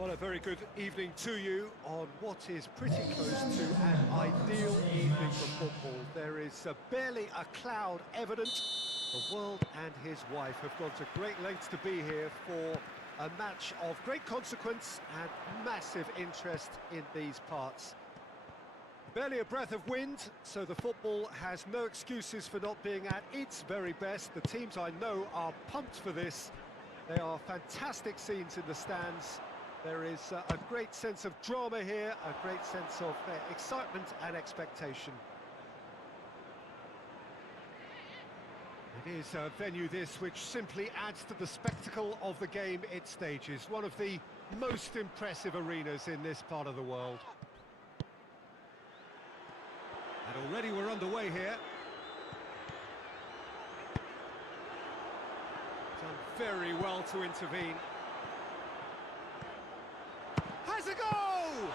Well, a very good evening to you on what is pretty close to an ideal evening for football. There is barely a cloud evident. The world and his wife have gone to great lengths to be here for a match of great consequence and massive interest in these parts. Barely a breath of wind, so the football has no excuses for not being at its very best. The teams I know are pumped for this. There are fantastic scenes in the stands. There is a great sense of drama here, a great sense of excitement and expectation. It is a venue this which simply adds to the spectacle of the game it stages. One of the most impressive arenas in this part of the world. And already we're underway here. Done very well to intervene. Has a goal!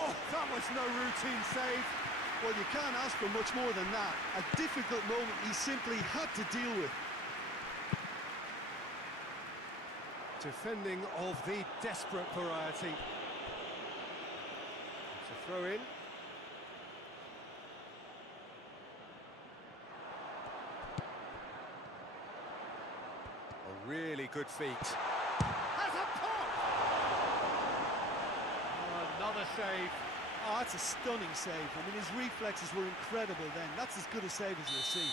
Oh, that was no routine save. Well, you can't ask for much more than that. A difficult moment he simply had to deal with. Defending of the desperate variety. It's a throw in. A really good feat. Has a pop! Oh, another save. Oh, that's a stunning save. I mean, his reflexes were incredible then. That's as good a save as you'll see.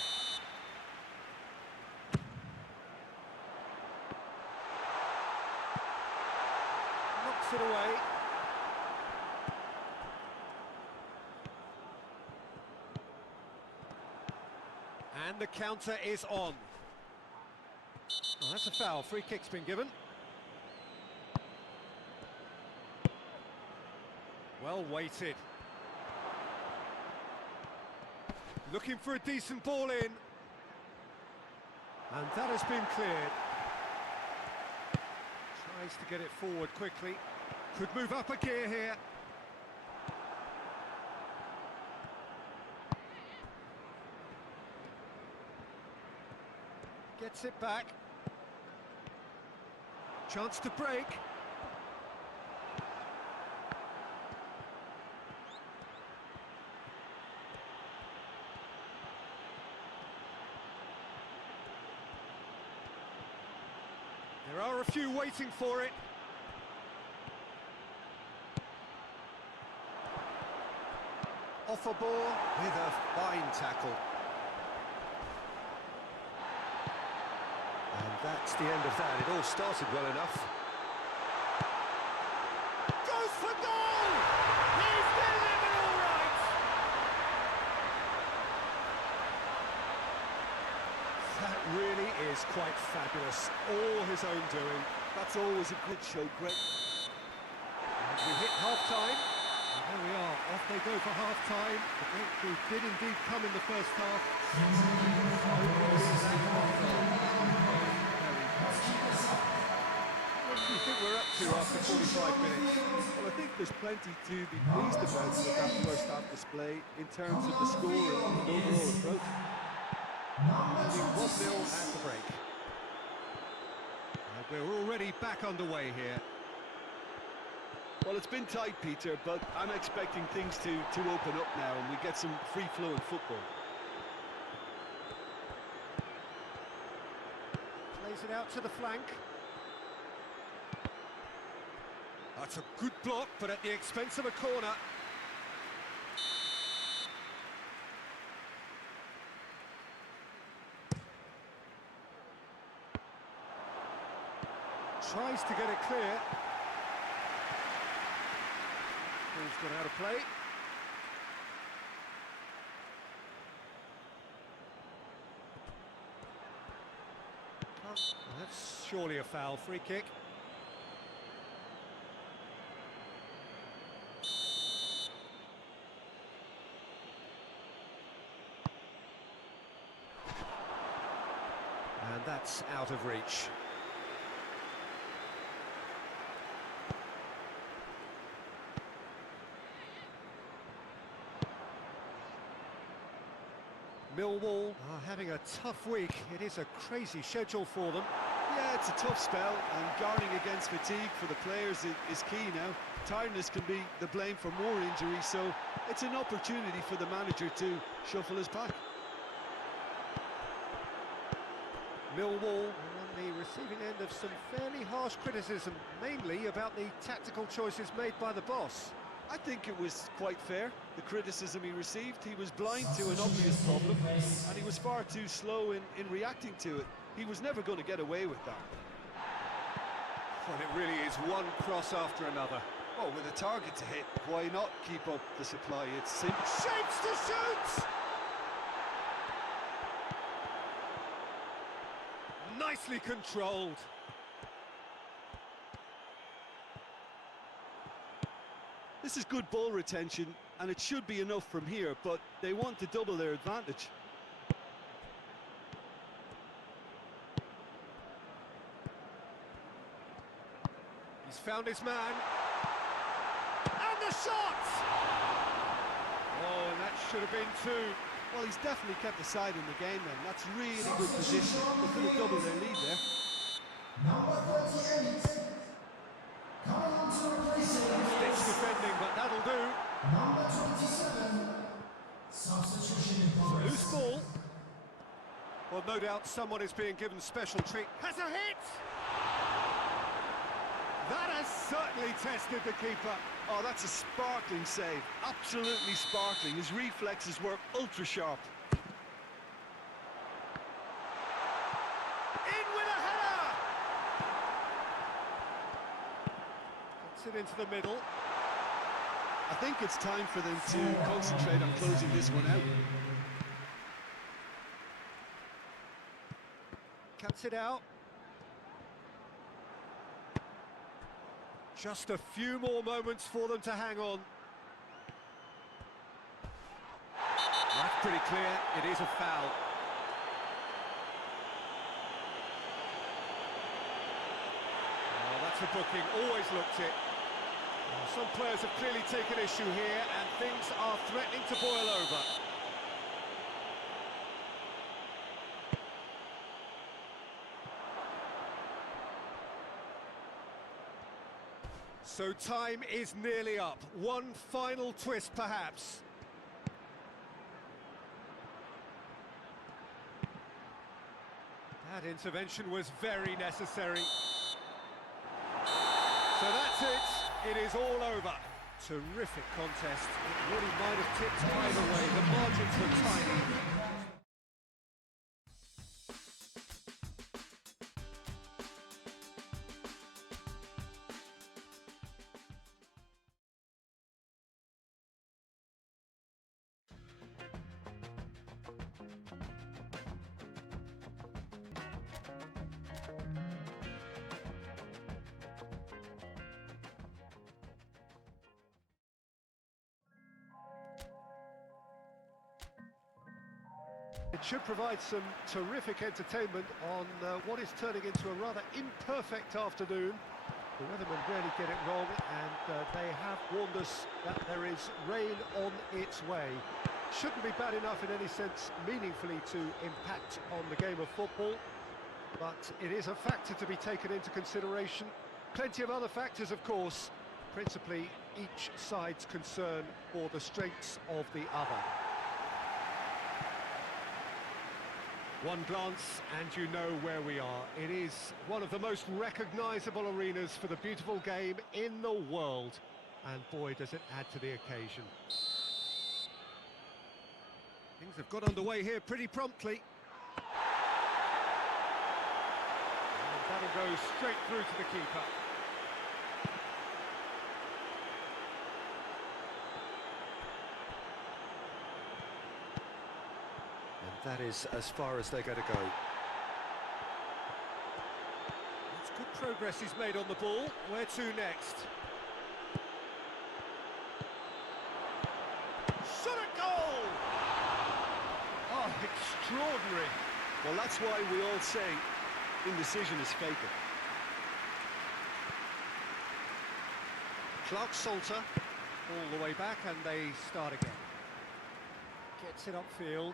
Knocks it away. And the counter is on. Oh, that's a foul. Free kick's been given. Well weighted. Looking for a decent ball in. And that has been cleared. Tries to get it forward quickly. Could move up a gear here. Gets it back. Chance to break. There are a few waiting for it. Off a ball with a fine tackle. And that's the end of that. It all started well enough. Goes for goal! He's delivered all right! That really is quite fabulous. All his own doing. That's always a good show, Greg. And we hit half-time. And there we are. Off they go for half-time. The breakthrough did indeed come in the first half. What do you think we're up to after 45 minutes? Well, I think there's plenty to be pleased about with that first half display in terms of the score and the overall approach. 1-0 at the break. And we're already back underway here. Well, it's been tight, Peter, but I'm expecting things to open up now and we get some free-flowing football. Plays it out to the flank. That's a good block, but at the expense of a corner. Tries to get it clear. Ball's gone out of play. Oh, that's surely a foul. Free kick. And that's out of reach. Millwall are having a tough week. It is a crazy schedule for them. Yeah, it's a tough spell, and guarding against fatigue for the players is key now. Tiredness can be the blame for more injuries, so it's an opportunity for the manager to shuffle his pack. Millwall on the receiving end of some fairly harsh criticism, mainly about the tactical choices made by the boss. I think it was quite fair, the criticism he received. He was blind to an obvious problem, and he was far too slow in reacting to it. He was never going to get away with that. Well, it really is one cross after another. Oh, with a target to hit, why not keep up the supply? It's simple. Shapes to shoot! Nicely controlled. This is good ball retention, and it should be enough from here, but they want to double their advantage. He's found his man. And the shot! Oh, and that should have been two. Well, he's definitely kept the side in the game then. That's really good position. They could have doubled their lead there. Number 28. Coming on to replace him. Stitch defending, but that'll do. Number 27. Substitution in progress. Loose ball. Well, no doubt someone is being given special treat. Has a hit! That has certainly tested the keeper. Oh, that's a sparkling save. Absolutely sparkling. His reflexes were ultra sharp. In with a header! Gets it into the middle. I think it's time for them to concentrate on closing this one out. Cuts it out. Just a few more moments for them to hang on. That's pretty clear, it is a foul. Oh, that's a booking, always looked it. Well, some players have clearly taken issue here and things are threatening to boil over. So time is nearly up. One final twist, perhaps. That intervention was very necessary. So that's it. It is all over. Terrific contest. It really might have tipped either way. The margins were tiny. It should provide some terrific entertainment on what is turning into a rather imperfect afternoon. The weathermen rarely get it wrong, and they have warned us that there is rain on its way. Shouldn't be bad enough in any sense meaningfully to impact on the game of football, but it is a factor to be taken into consideration. Plenty of other factors, of course, principally each side's concern for the strengths of the other. One glance and you know where we are. It is one of the most recognisable arenas for the beautiful game in the world. And boy, does it add to the occasion. Things have got underway here pretty promptly. And that'll go straight through to the keeper. That is as far as they're going to go. That's good progress he's made on the ball. Where to next? Shot at goal! Oh, extraordinary. Well, that's why we all say indecision is fatal. Clark Salter, all the way back, and they start again. Gets it upfield.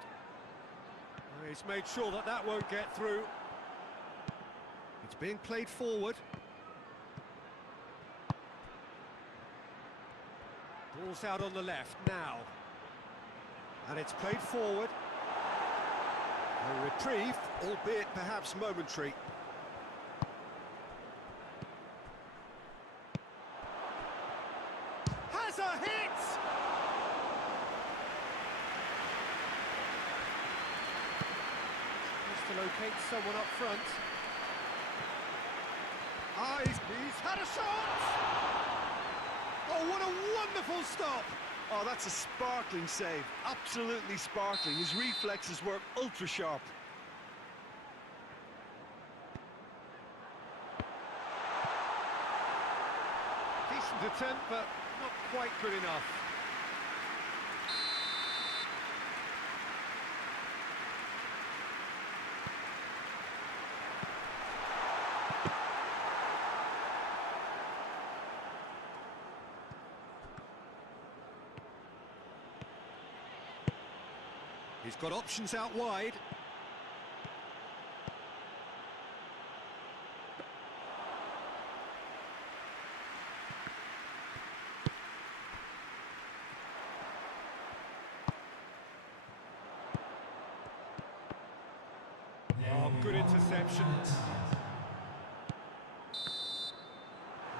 He's made sure that that won't get through. It's being played forward. Ball's out on the left now. And it's played forward. A reprieve, albeit perhaps momentary. Has a hit! Needs to locate someone up front. Ah, he's had a shot! Oh, what a wonderful stop! Oh, that's a sparkling save. Absolutely sparkling. His reflexes were ultra sharp. Decent attempt, but not quite good enough. He's got options out wide. Oh, good interception.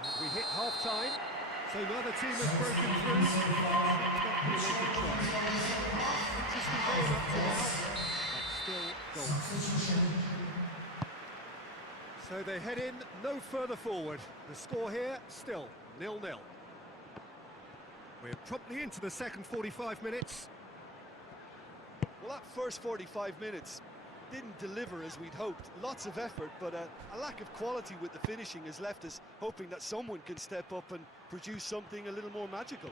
And we hit half-time, so neither team has broken through. Interesting game up to now, but still goals. So they head in no further forward. The score here, still 0-0. We're promptly into the second 45 minutes. Well, that first 45 minutes didn't deliver as we'd hoped. Lots of effort, but a lack of quality with the finishing has left us hoping that someone can step up and produce something a little more magical.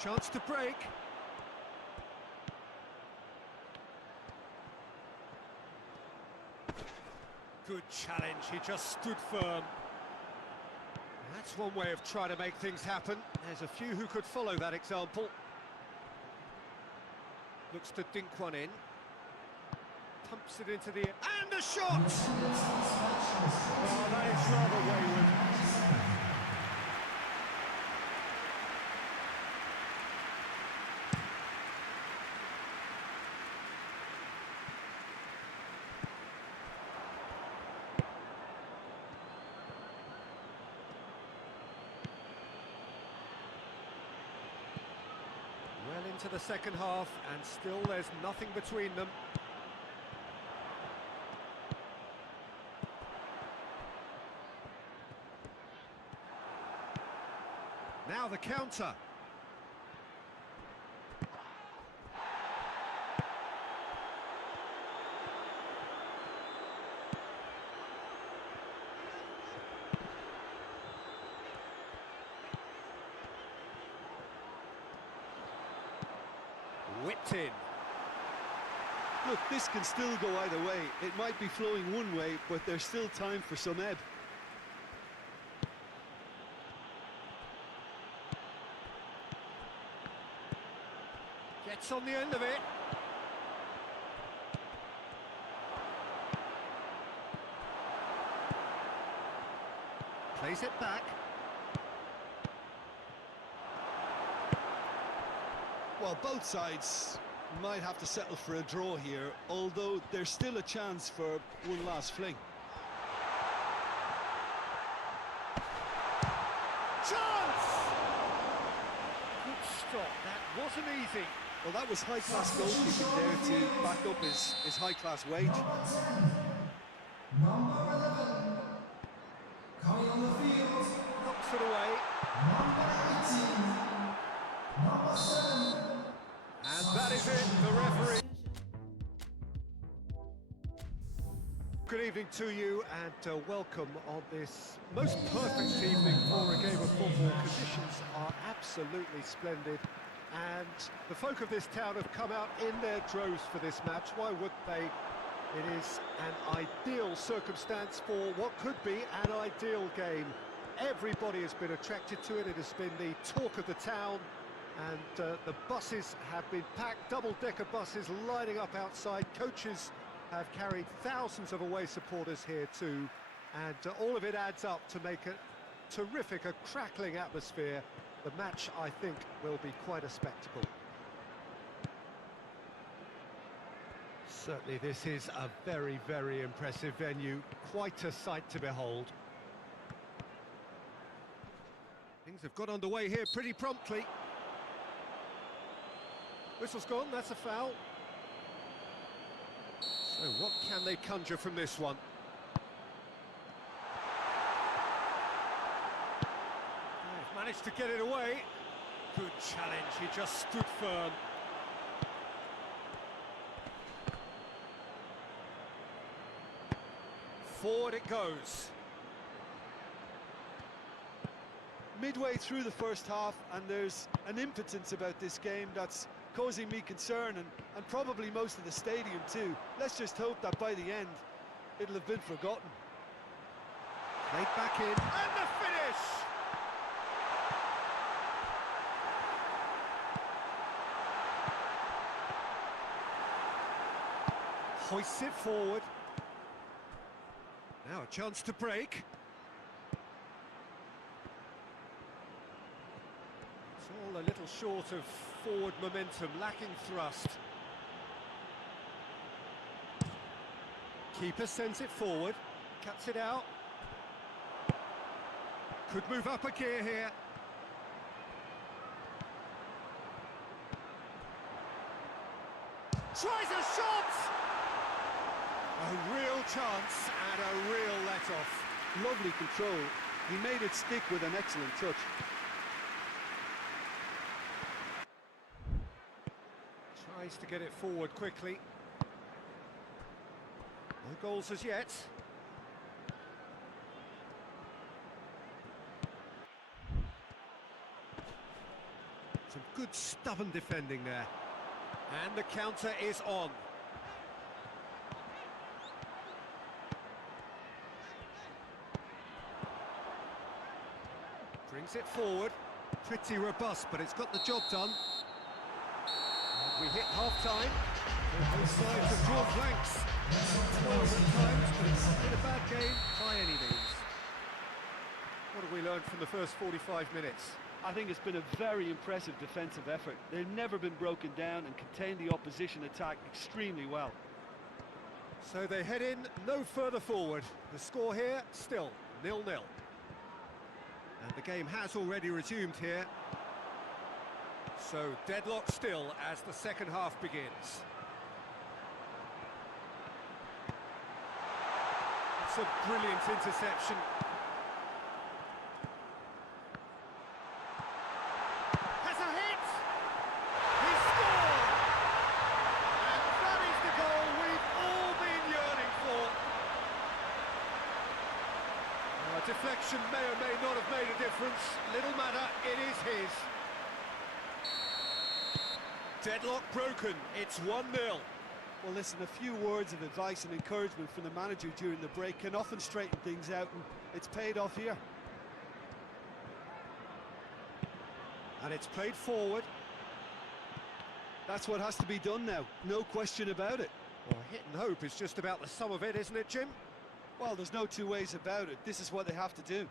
Chance to break. Good challenge, he just stood firm. That's one way of trying to make things happen. There's a few who could follow that example. Looks to dink one in. Pumps it into the air. And a shot! Oh, that is rather wayward. Well into the second half, and still there's nothing between them. Now the counter. Whipped in. Look, this can still go either way. It might be flowing one way, but there's still time for some ebb. Gets on the end of it. Plays it back. Well, both sides might have to settle for a draw here, although there's still a chance for one last fling. Chance! Good stop, that wasn't easy. Well, that was high-class goalkeeping there to back up his high-class wage. Number 11. Coming on the field. Knocks it away. Number 18. Number 7. And that is it, the referee. Good evening to you, and welcome on this most perfect evening for a game of football. Conditions are absolutely splendid, and the folk of this town have come out in their droves for this match. Why wouldn't they? It is an ideal circumstance for what could be an ideal game. Everybody has been attracted to it. It has been the talk of the town. And the buses have been packed, double-decker buses lining up outside. Coaches have carried thousands of away supporters here too, and all of it adds up to make a terrific, a crackling atmosphere. The match, I think, will be quite a spectacle. Certainly this is a very, very impressive venue, quite a sight to behold. Things have got underway here pretty promptly. Whistle's gone, that's a foul. So what can they conjure from this one? They've managed to get it away. Good challenge, he just stood firm. Forward it goes. Midway through the first half, and there's an impotence about this game that's causing me concern, and probably most of the stadium too. Let's just hope that by the end, it'll have been forgotten. Played back in, and the finish! Hoists it forward. Now a chance to break. It's all a little short of forward momentum, lacking thrust. Keeper sends it forward, cuts it out. Could move up a gear here. Tries a shot! A real chance and a real let-off. Lovely control. He made it stick with an excellent touch. Tries to get it forward quickly. No goals as yet. Some good stubborn defending there. And the counter is on. Brings it forward. Pretty robust, but it's got the job done. And we hit half-time. Both sides have drawn blanks. 12 at times, but it's not been a bad game by any means. What have we learned from the first 45 minutes? I think it's been a very impressive defensive effort. They've never been broken down and contained the opposition attack extremely well. So they head in no further forward. The score here, still 0-0. And the game has already resumed here. So deadlock still as the second half begins. It's a brilliant interception. Has a hit! He scored! And that is the goal we've all been yearning for. A deflection may or may not have made a difference. Little matter, it is his. Deadlock broken, it's 1-0. Well, listen, a few words of advice and encouragement from the manager during the break can often straighten things out, and it's paid off here. And it's played forward. That's what has to be done now, no question about it. Well, hit and hope is just about the sum of it, isn't it, Jim? Well, there's no two ways about it. This is what they have to do.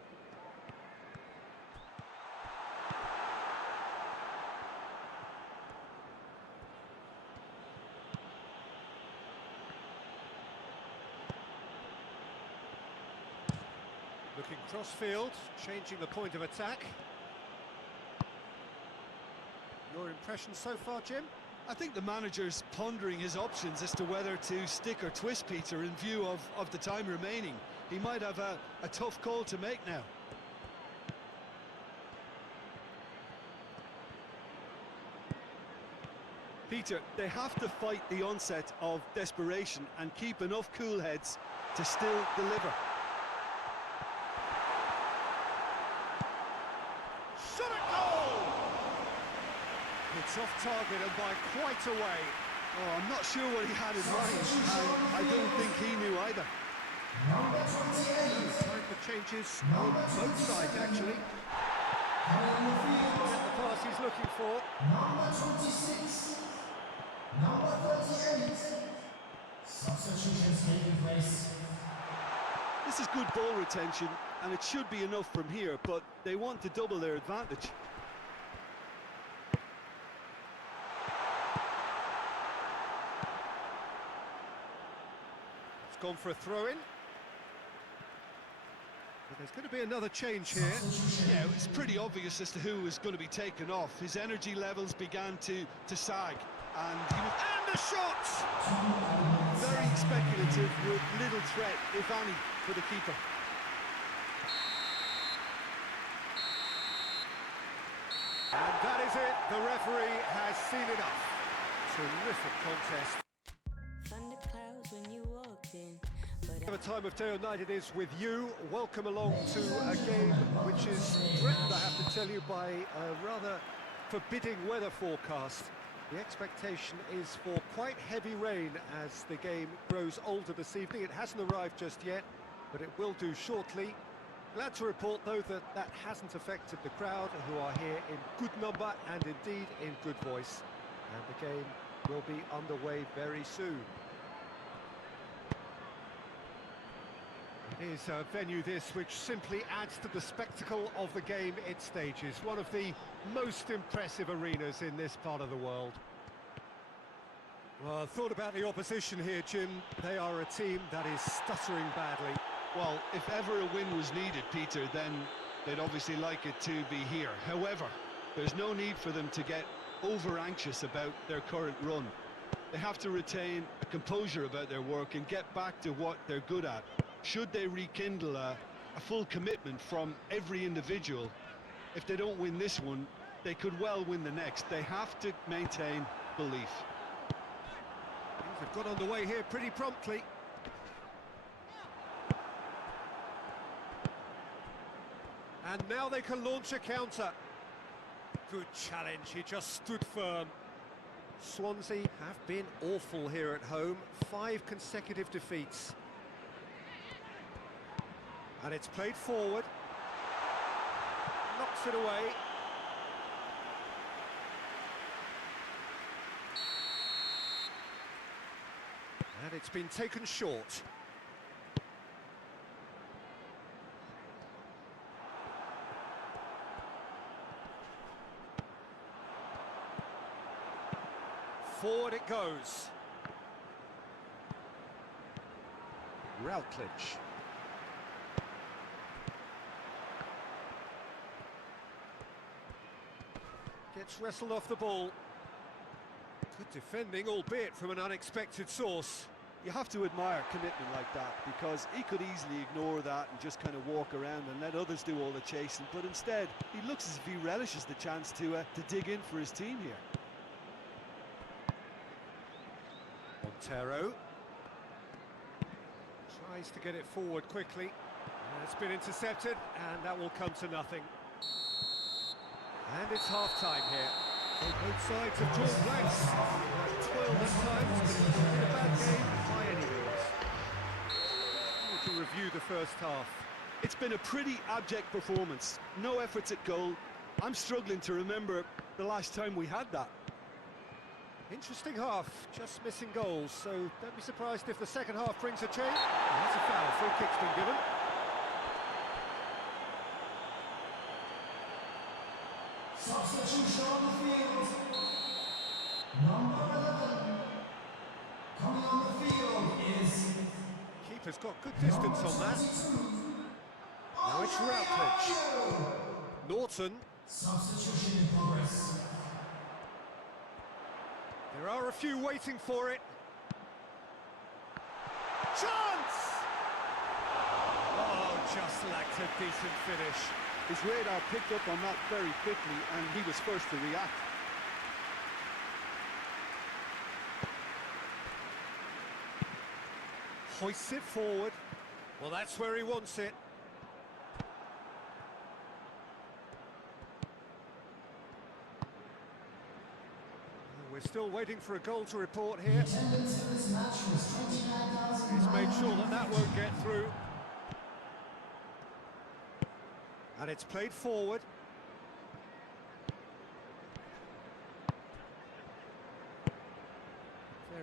Looking cross-field, changing the point of attack. Your impression so far, Jim? I think the manager's pondering his options as to whether to stick or twist Peter in view of the time remaining. He might have a tough call to make now. Peter, they have to fight the onset of desperation and keep enough cool heads to still deliver. Shot at goal! It's off target and by quite a way. Oh, I'm not sure what he had in mind. I don't think he knew either. Number 28. Time for changes on both sides, actually. Coming on the field. pass he's looking for. Number 26. Number 38. Substitutions taking place. This is good ball retention, and it should be enough from here, but they want to double their advantage. It's gone for a throw-in. But there's going to be another change here. Yeah, it's pretty obvious as to who is going to be taken off. His energy levels began to sag, and he was... And the shot! Very speculative, with little threat, if any, for the keeper. And that is it. The referee has seen enough. Terrific contest. Thunder clouds when you walked in. Whatever time of day or night it is with you, welcome along to a game which is threatened, I have to tell you, by a rather forbidding weather forecast. The expectation is for quite heavy rain as the game grows older this evening. It hasn't arrived just yet, but it will do shortly. Glad to report, though, that that hasn't affected the crowd, who are here in good number and indeed in good voice. And the game will be underway very soon. It is a venue this which simply adds to the spectacle of the game it stages. One of the most impressive arenas in this part of the world. Well, I thought about the opposition here, Jim. They are a team that is stuttering badly. Well, if ever a win was needed, Peter, then they'd obviously like it to be here. However, there's no need for them to get over-anxious about their current run. They have to retain a composure about their work and get back to what they're good at. Should they rekindle a full commitment from every individual, if they don't win this one, they could well win the next. They have to maintain belief. Things have got underway here pretty promptly. And now they can launch a counter. Good challenge, he just stood firm. Swansea have been awful here at home. 5 consecutive defeats. And it's played forward. Knocks it away. And it's been taken short. Forward it goes. Routledge. Gets wrestled off the ball. Good defending, albeit from an unexpected source. You have to admire commitment like that, because he could easily ignore that and just kind of walk around and let others do all the chasing, but instead he looks as if he relishes the chance to dig in for his team here. Montero tries to get it forward quickly. And it's been intercepted, and that will come to nothing. And it's half-time here. So both sides have drawn blanks. Toiled at times, but it's not been a bad game by any means. To review the first half. It's been a pretty abject performance. No efforts at goal. I'm struggling to remember the last time we had that. Interesting half, just missing goals, so don't be surprised if the second half brings a change. And that's a foul, free kick's been given. Substitution on the field. Number 11. Coming on the field is... Keeper's got good distance on that. Now it's Routledge. Norton. Substitution in progress. There are a few waiting for it. Chance! Oh, just lacked a decent finish. His radar picked up on that very quickly, and he was first to react. Hoists it forward. Well, that's where he wants it. We're still waiting for a goal to report here. Attendance for this match was 29,000. He's made sure that that won't get through. And it's played forward.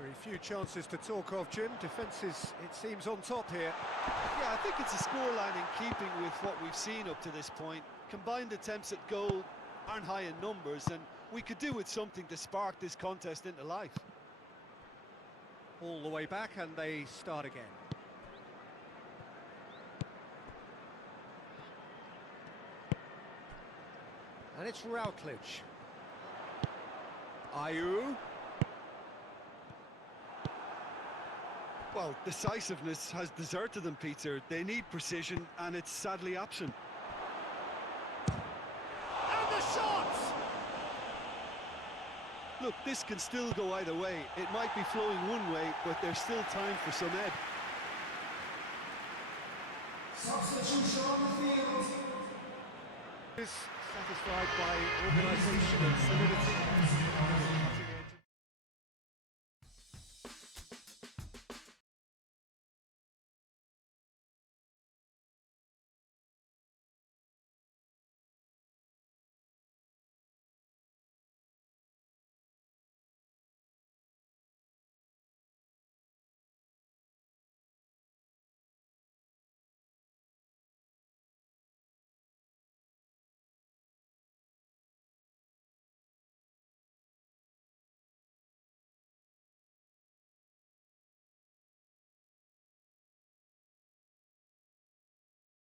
Very few chances to talk of, Jim. Defence is, it seems, on top here. Yeah, I think it's a scoreline in keeping with what we've seen up to this point. Combined attempts at goal aren't high in numbers, and we could do with something to spark this contest into life. All the way back, and they start again. And it's Routledge. Ayew. Well, decisiveness has deserted them, Peter. They need precision, and it's sadly absent. And the shot! Look, this can still go either way. It might be flowing one way, but there's still time for some ebb. Substitution on the field. Is satisfied by organisation and solidity.